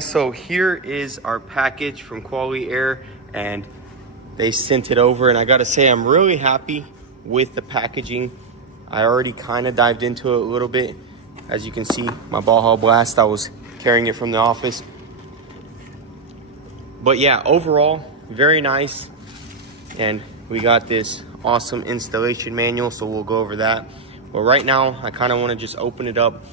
So here is our package from Qualy Air, and they sent it over, and I gotta say I'm really happy with the packaging. I already kind of dived into it a little bit. As you can see, my ball haul blast, I was carrying it from the office. But yeah, overall, very nice. And we got this awesome installation manual, so we'll go over that. But right now, I kind of want to just open it up,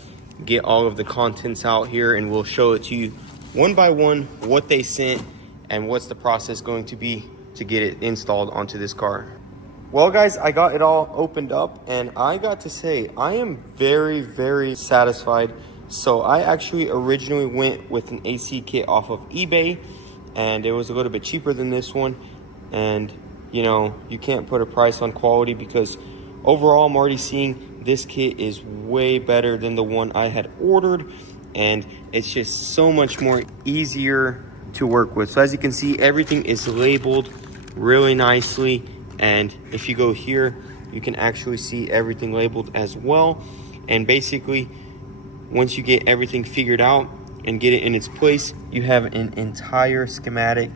get all of the contents out here, and we'll show it to you one by one, what they sent and what's the process going to be to get it installed onto this car. Well guys, I got it all opened up, and I got to say, I am very, very satisfied. So I actually originally went with an AC kit off of eBay, and it was a little bit cheaper than this one. And you know, you can't put a price on quality, because overall I'm already seeing this kit is way better than the one I had ordered, and it's just so much more easier to work with. So as you can see, everything is labeled really nicely, and if you go here, you can actually see everything labeled as well. And basically, once you get everything figured out and get it in its place, you have an entire schematic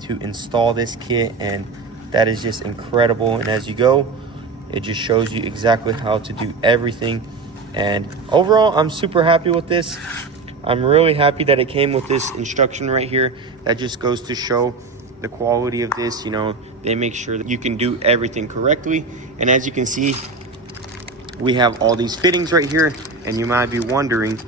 to install this kit, and that is just incredible. And as you go, it just shows you exactly how to do everything. And overall, I'm super happy with this. I'm really happy that it came with this instruction right here. That just goes to show the quality of this. You know, they make sure that you can do everything correctly. And as you can see, we have all these fittings right here, and you might be wondering,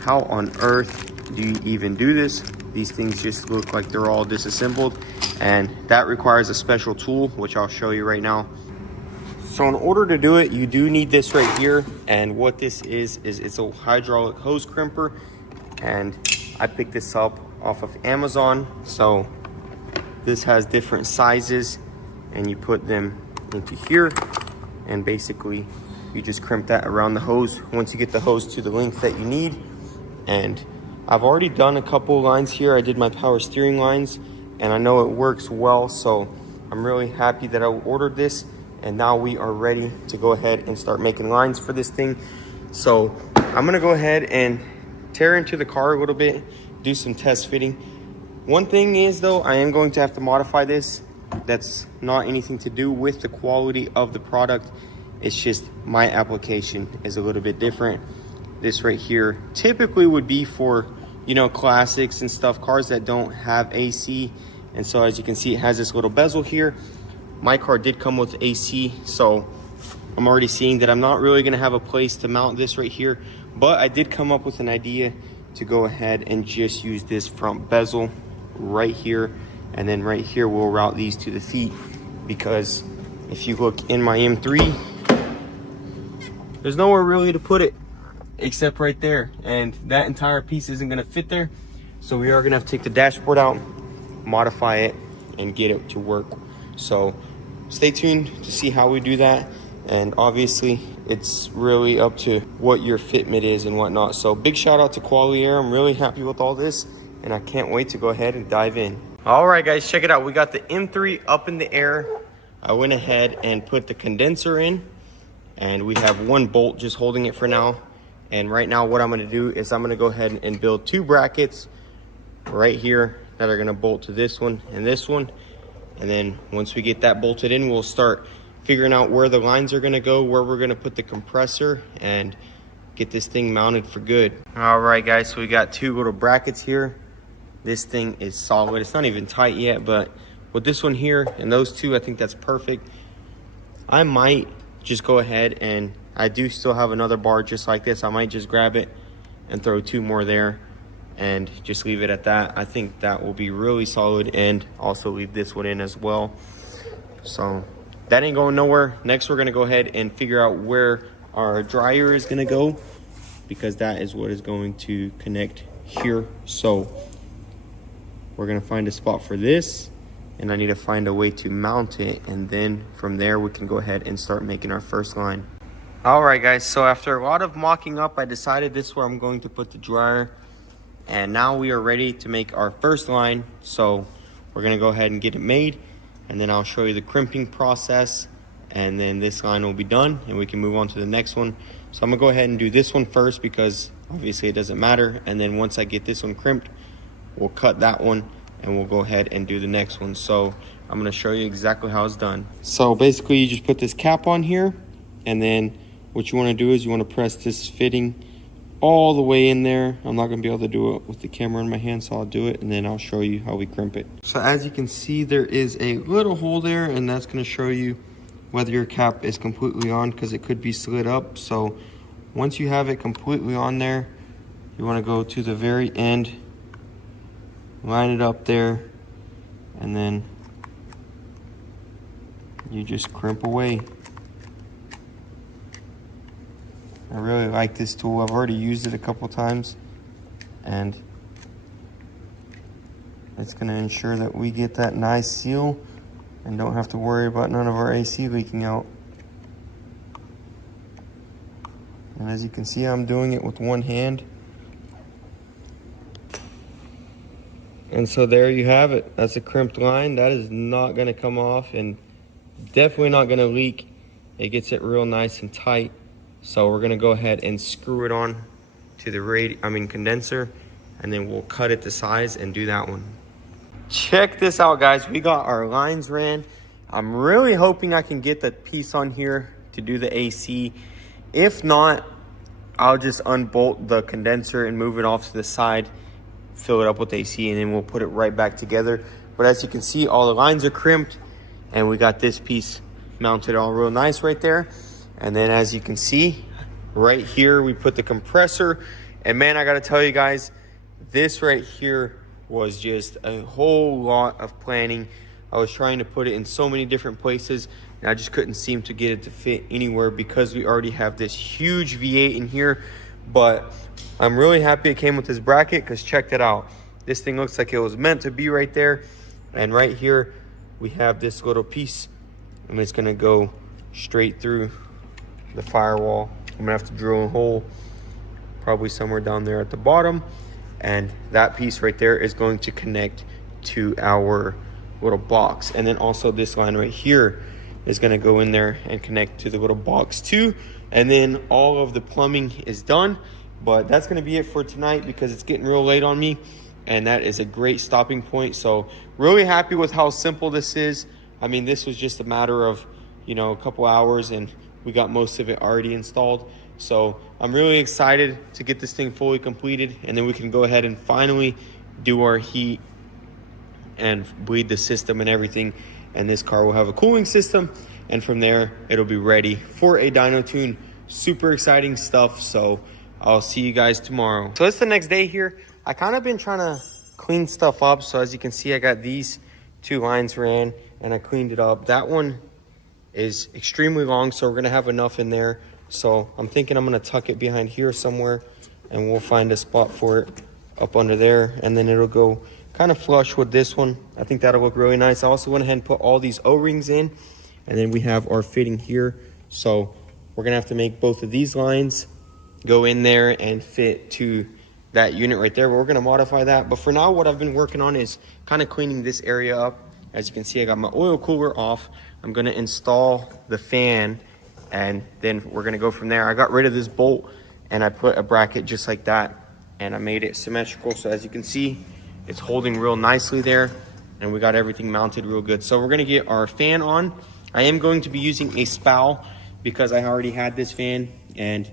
how on earth do you even do this? These things just look like they're all disassembled, and that requires a special tool, which I'll show you right now. So in order to do it, you do need this right here, and what this is it's a hydraulic hose crimper, and I picked this up off of Amazon. So this has different sizes, and you put them into here, and basically you just crimp that around the hose once you get the hose to the length that you need. And I've already done a couple lines here. I did my power steering lines, and I know it works well, so I'm really happy that I ordered this. And now we are ready to go ahead and start making lines for this thing. So I'm gonna go ahead and tear into the car a little bit, do some test fitting. One thing is though, I am going to have to modify this. That's not anything to do with the quality of the product. It's just my application is a little bit different. This right here typically would be for, you know, classics and stuff, cars that don't have AC. And so as you can see, it has this little bezel here. My car did come with AC, so I'm already seeing that I'm not really gonna have a place to mount this right here, but I did come up with an idea to go ahead and just use this front bezel right here, and then right here we'll route these to the feet, because if you look in my M3, there's nowhere really to put it except right there, and that entire piece isn't gonna fit there. So we are gonna have to take the dashboard out, modify it, and get it to work. So stay tuned to see how we do that, and obviously it's really up to what your fitment is and whatnot. So big shout out to Qualy Air. I'm really happy with all this, and I can't wait to go ahead and dive in. All right guys, check it out. We got the M3 up in the air. I went ahead and put the condenser in, and we have one bolt just holding it for now. And right now what I'm gonna do is I'm gonna go ahead and build two brackets right here that are gonna bolt to this one and this one. And then once we get that bolted in, we'll start figuring out where the lines are gonna go, where we're gonna put the compressor, and get this thing mounted for good. All right guys, so we got two little brackets here. This thing is solid. It's not even tight yet, but with this one here and those two, I think that's perfect. I might just go ahead, and I do still have another bar just like this. I might just grab it and throw two more there and just leave it at that. I think that will be really solid, and also leave this one in as well. So that ain't going nowhere. Next, we're gonna go ahead and figure out where our dryer is gonna go, because that is what is going to connect here. So we're gonna find a spot for this, and I need to find a way to mount it, and then from there we can go ahead and start making our first line. All right guys, so after a lot of mocking up, I decided this is where I'm going to put the dryer. And now we are ready to make our first line. So we're gonna go ahead and get it made, and then I'll show you the crimping process, and then this line will be done and we can move on to the next one. So I'm gonna go ahead and do this one first, because obviously it doesn't matter. And then once I get this one crimped, we'll cut that one and we'll go ahead and do the next one. So I'm gonna show you exactly how it's done. So basically you just put this cap on here, and then what you wanna do is you wanna press this fitting all the way in there. I'm not gonna be able to do it with the camera in my hand, so I'll do it and then I'll show you how we crimp it. So as you can see, there is a little hole there, and that's gonna show you whether your cap is completely on, because it could be slid up. So once you have it completely on there, you wanna go to the very end, line it up there, and then you just crimp away. I really like this tool. I've already used it a couple times, and it's gonna ensure that we get that nice seal and don't have to worry about none of our AC leaking out. And as you can see, I'm doing it with one hand. And so there you have it. That's a crimped line. That is not gonna come off, and definitely not gonna leak. It gets it real nice and tight. So we're gonna go ahead and screw it on to the condenser, and then we'll cut it to size and do that one. Check this out, guys. We got our lines ran. I'm really hoping I can get the piece on here to do the AC. If not, I'll just unbolt the condenser and move it off to the side, fill it up with AC, and then we'll put it right back together. But as you can see, all the lines are crimped, and we got this piece mounted all real nice right there. And then as you can see, right here, we put the compressor. And man, I gotta tell you guys, this right here was just a whole lot of planning. I was trying to put it in so many different places, and I just couldn't seem to get it to fit anywhere because we already have this huge V8 in here. But I'm really happy it came with this bracket, because check that out. This thing looks like it was meant to be right there. And right here, we have this little piece, and it's gonna go straight through the firewall. I'm gonna have to drill a hole probably somewhere down there at the bottom, and that piece right there is going to connect to our little box. And then also this line right here is gonna go in there and connect to the little box too. And then all of the plumbing is done. But that's gonna be it for tonight, because it's getting real late on me, and that is a great stopping point. So really happy with how simple this is. I mean, this was just a matter of, you know, a couple hours, and we got most of it already installed. So I'm really excited to get this thing fully completed, and then we can go ahead and finally do our heat and bleed the system and everything. And this car will have a cooling system, and from there it'll be ready for a dyno tune. Super exciting stuff. So I'll see you guys tomorrow. So it's the next day here. I kind of been trying to clean stuff up. So as you can see, I got these two lines ran, and I cleaned it up. That one is extremely long, so we're gonna have enough in there. So I'm thinking I'm gonna tuck it behind here somewhere, and we'll find a spot for it up under there, and then it'll go kind of flush with this one. I think that'll look really nice. I also went ahead and put all these O-rings in, and then we have our fitting here. So we're gonna have to make both of these lines go in there and fit to that unit right there, but we're gonna modify that. But for now, what I've been working on is kind of cleaning this area up. As you can see, I got my oil cooler off. I'm gonna install the fan, and then we're gonna go from there. I got rid of this bolt, and I put a bracket just like that, and I made it symmetrical. So as you can see, it's holding real nicely there, and we got everything mounted real good. So we're gonna get our fan on. I am going to be using a spout, because I already had this fan and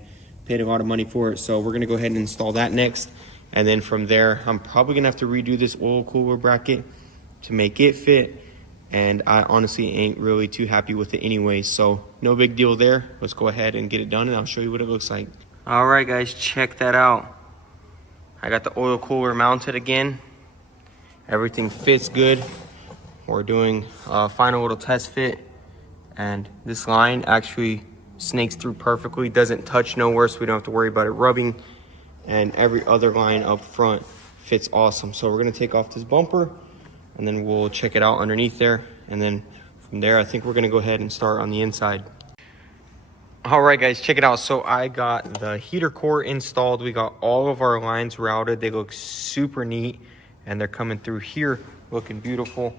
paid a lot of money for it. So we're gonna go ahead and install that next. And then from there, I'm probably gonna have to redo this oil cooler bracket to make it fit. And I honestly ain't really too happy with it anyway. So no big deal there. Let's go ahead and get it done, and I'll show you what it looks like. All right, guys, check that out. I got the oil cooler mounted again. Everything fits good. We're doing a final little test fit, and this line actually snakes through perfectly, doesn't touch nowhere, so we don't have to worry about it rubbing. And every other line up front fits awesome. So we're gonna take off this bumper, and then we'll check it out underneath there. And then from there, I think we're gonna go ahead and start on the inside. All right, guys, check it out. So I got the heater core installed. We got all of our lines routed. They look super neat, and they're coming through here looking beautiful.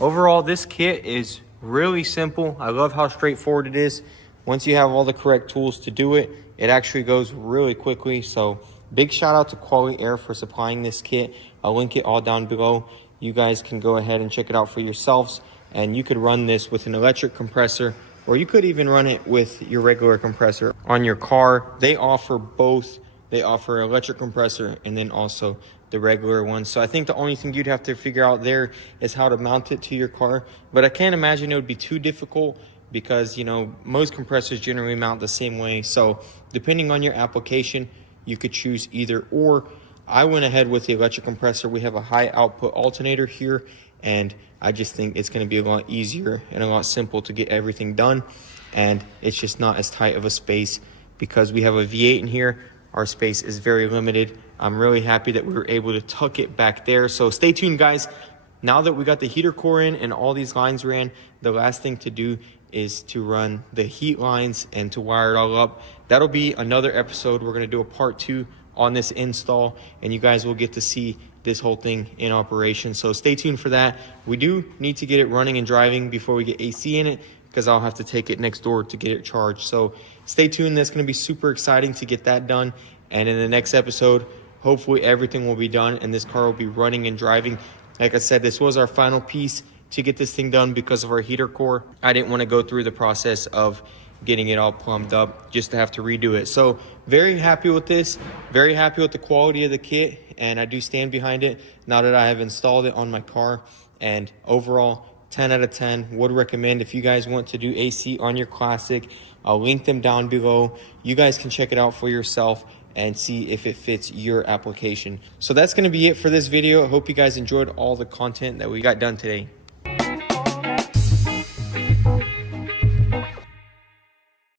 Overall, this kit is really simple. I love how straightforward it is. Once you have all the correct tools to do it, it actually goes really quickly. So big shout out to Qualy Air for supplying this kit. I'll link it all down below. You guys can go ahead and check it out for yourselves, and you could run this with an electric compressor, or you could even run it with your regular compressor on your car. They offer both. They offer electric compressor and then also the regular one. So I think the only thing you'd have to figure out there is how to mount it to your car. But I can't imagine it would be too difficult, because, you know, most compressors generally mount the same way. So depending on your application, you could choose either or. I went ahead with the electric compressor. We have a high output alternator here, and I just think it's going to be a lot easier and a lot simple to get everything done. And it's just not as tight of a space because we have a V8 in here. Our space is very limited. I'm really happy that we were able to tuck it back there. So stay tuned, guys. Now that we got the heater core in and all these lines ran, the last thing to do is to run the heat lines and to wire it all up. That'll be another episode. We're going to do a part 2 on this install, and you guys will get to see this whole thing in operation. So stay tuned for that. We do need to get it running and driving before we get AC in it, because I'll have to take it next door to get it charged. So stay tuned. That's going to be super exciting to get that done. And in the next episode, hopefully everything will be done and this car will be running and driving. Like I said, this was our final piece to get this thing done because of our heater core. I didn't want to go through the process of getting it all plumbed up just to have to redo it. So very happy with this, very happy with the quality of the kit, and I do stand behind it now that I have installed it on my car. And overall, 10 out of 10, would recommend if you guys want to do AC on your Classic. I'll link them down below. You guys can check it out for yourself and see if it fits your application. So that's going to be it for this video. I hope you guys enjoyed all the content that we got done today.